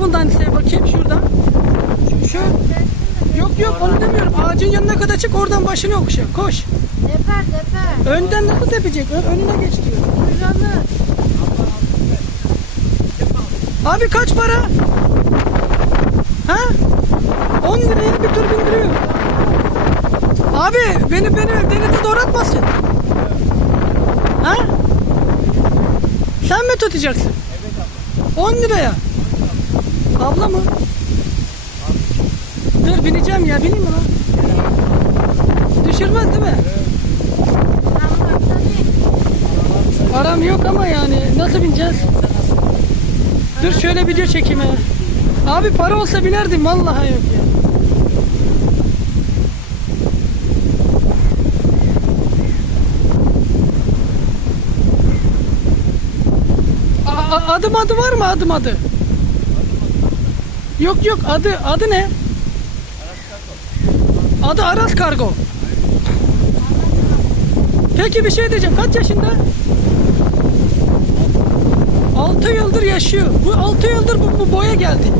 bundan işte bakayım şuradan. Şu Yok yok onu demiyorum. Ağacın yanına kadar çık oradan başını okşa. Koş. Deper deper. Önden nasıl tepecek? Ö- önüne geç diyor. Abi kaç para? Ha? 10 liraya bir tur bindiriyor. Abi beni beni denize doğratmasın. Ha? Sen mi tutacaksın? Evet abi. 10 liraya. Abla mı? Dur bineceğim ya bineyim mi lan? Düşürmez değil mi? Tabii. Param yok ama yani nasıl bineceğiz? Dur şöyle video çekeyim ya. Abi para olsa binerdim vallahi yok ya. Adım adı var mı adım adı? Yok yok adı adı ne? Adı Aras Kargo. Peki bir şey diyeceğim. Kaç yaşında? 6 yıldır yaşıyor. Bu 6 yıldır bu, bu boya geldi.